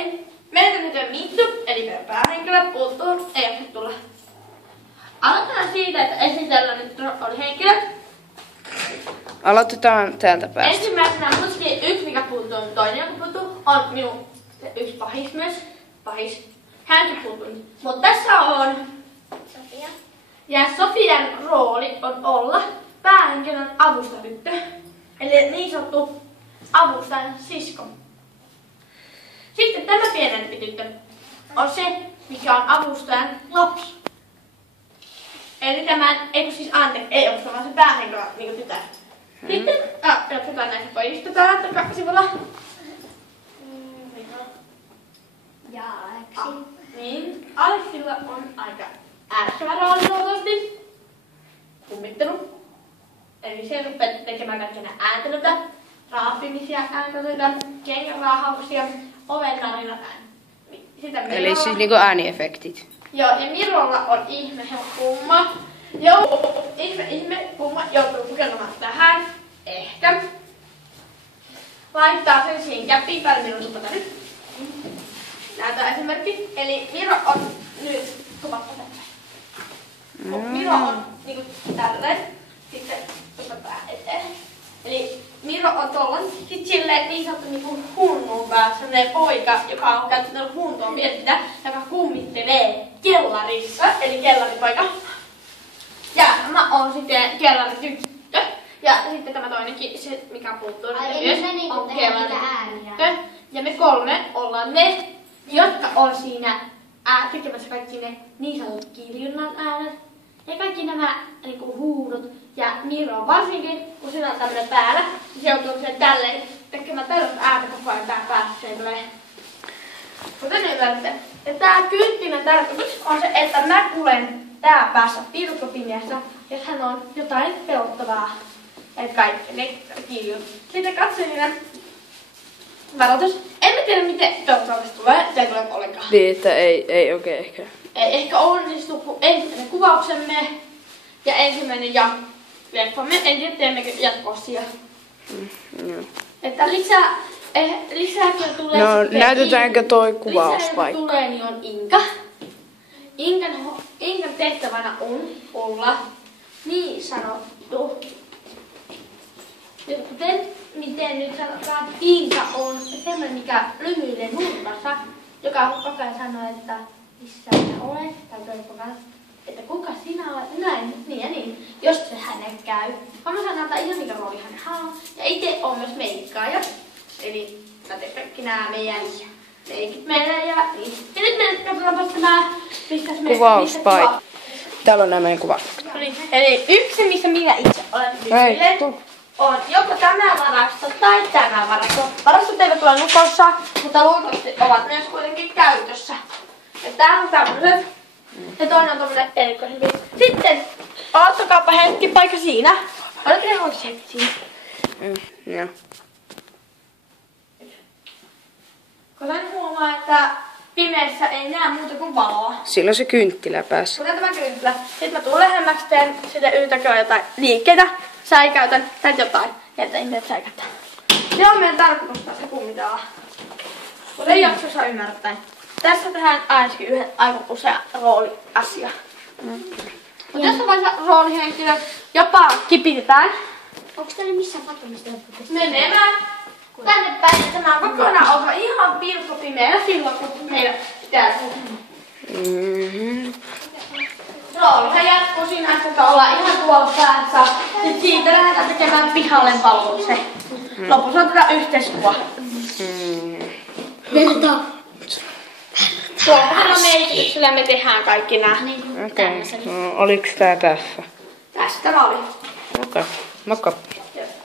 Ei. Meiltä nyt on Mitsu, eli meidän päähenkilö, puuttuu, ei jaksa tulla. Aloitetaan siitä, että esitellään nyt roolihenkilöt. Aloitetaan täältä päästä. Ensimmäisenä muisti yksi, mikä puuttuu, toinen, joka puuttuu, on minun yksi pahis myös. Pahis. Hänkin puuttuu. Mutta tässä on Sofia. Ja Sofian rooli on olla päähenkilön avustatyttö. Eli niin sanottu avustajan sisko. Sitten tämä pienempi tyttö on se, mikä on avustajan lapsi. Eli tämän, ei avusta, vaan se päähenkilö niin tytär. Sitten, jatketaan näistä pojista täällä sivulla. Ja Aleksi. Niin, Aleksilla on aika ärsyttävä rooli luultavasti. Kummittelu. Eli se rupeaa tekemään kaikkea ääntelytä, raapimisia ääntelytä, kengänraahauksia, oven tarinat. Eli siis niinku ääniefektit. Joo, ja Mirolla on ihmekumma. Ihmekumma joutuu pukeutumaan tähän. Ehkä. Laittaa sen siihen käppiin päälle, Miro tupata nyt. Näytään esimerkki. Eli Miro on nyt tupattu tällä. Miro on niinku tälleen. Sitten tupattaa eteen. Eli Miro on tollan. Sitten silleen niin sanottu niinku hunnun päässä sellainen poika, joka on käyttänyt huntoon viestitä, joka kummittelee kellarissa. Eli kellaripoika. Ja mä oon sitten kellarityttö. Ja sitten tämä toinenkin, se mikä puuttuu nyt on kellarityttö. Ja me kolme ollaan ne, jotka on siinä tekemässä kaikki ne niin sanotut kiljunnan äänet. Ja kaikki nämä niinku huudot. Ja Miro varsinkin, kun sillä on tämmönen päällä, niin se joutuu sen tälleen tekemään tällaista ääntä koko ajan tää päässä. Se tulee. Kuten ymmärrätte. Ja tää kynttinen tarkoitus on se, että mä kuulen tää päässä pilkkopimeässä, jos hän on jotain pelottavaa. Et kaikki ne kiljut. Sitten katsojina varoitus. Emme tiedä miten pelottavasti tulee. Se ei tule ollenkaan. Niin, että ei oikein ehkä. Ei ehkä onnistu, kun ensimmäinen kuvauksemme ja ensimmäinen leffamme. En tiedä, teemmekö jatko-osia. Että lisääkin tulee. No, näytetäänkö toi kuvauspaikka? Lisää tulee, niin on Inka. Inkan tehtävänä on olla niin sanottu. Miten nyt sanotaan, Inka on semmoinen, mikä lymyilee nurkassa, joka koko ajan sanoo, että missä sinä olet, tai toivotaan, että kuka sinä olet, näin, niin ja niin, jos se hänelle käy. Mä saan antaa ihan mikä rooli hän haluaa, ja itse on myös meikkaaja, eli mä teen kaikki nää meidän leikit meille, ja niin. Ja nyt me katsotaan tämä, kuvauspaikka. Täällä on nämä meidän kuvat. Eli yksi, missä minä itse olen nykyinen, on joko tämä varasto tai tämä varasto. Varastot eivät ole lukossa, mutta luultavasti ovat myös kuitenkin käytössä. Ja tää on tämmöset. Ja toinen on tommonen erikoisempi. Sitten, odottakaapa hetki, paikka siinä. Oletko ne huolta hetki siinä? Joo. Kuten huomaa, että pimeässä ei näe muuta kuin valoa. Silloin se kynttilä päässä. Kuten tämä kynttilä. Sitten mä tulen lähemmäksi, teen sitten yltäköön jotain liikkeitä. Säikäytän tai jotain, että ihmiset säikäyttää. Se on meidän tarkoitus tässä kummitella. Kuten jaksossa ymmärtää. Tässä tehdään ainakin yhden aivan usean rooliasia. Mutta tässä vaiheessa roolihenkilö jopa kipitetään. Onko täällä missään katsomista? Menemään tänne päin. Tämä on kokonaan oltava ihan pilkkopimeä silloin, kun meillä pitää roolihan jatkuu siinä, että ollaan ihan tuolla päässä. Sitten siitä lähdetään tekemään pihalle palveluksen. Lopussa on tätä yhteiskuva. Tuolla merkityksellä me tehdään kaikki nää. Okei. No, oliks tää tässä? Tässä tämä oli. Okei. Moikka.